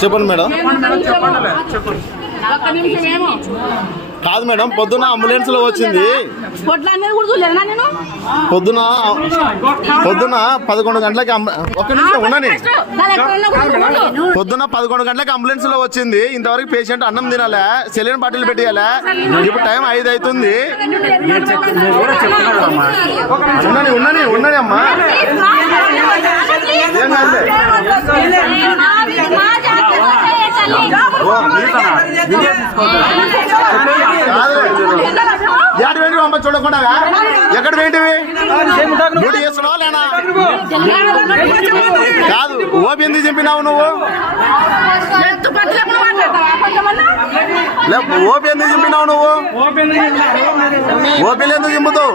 చెప్పండి మేడం. కాదు మేడం, పొద్దున అంబులెన్స్ లో వచ్చింది. పొద్దున 11 గంటలకి ఒక్క నిమిషం ఉండని. పొద్దున 11 గంటలకి అంబులెన్స్ లో వచ్చింది. ఇంతవరకు పేషెంట్ అన్నం తినాలే, సెలైన్ బాటిల్ పెట్టియాలే. ఇప్పుడు టైం 5 అవుతుంది. ఉండని అమ్మా. యాడి వెంటి పంప చూడకుండా ఎక్కడ వెంటివి డ్యూటీ చేస్తున్నావా లేనా? కాదు, ఓపి ఎందుకు చంపినావు నువ్వు? ఓపి ఎందుకు చంపినావు నువ్వు? ఓపీలు ఎందుకు చంపుతావు?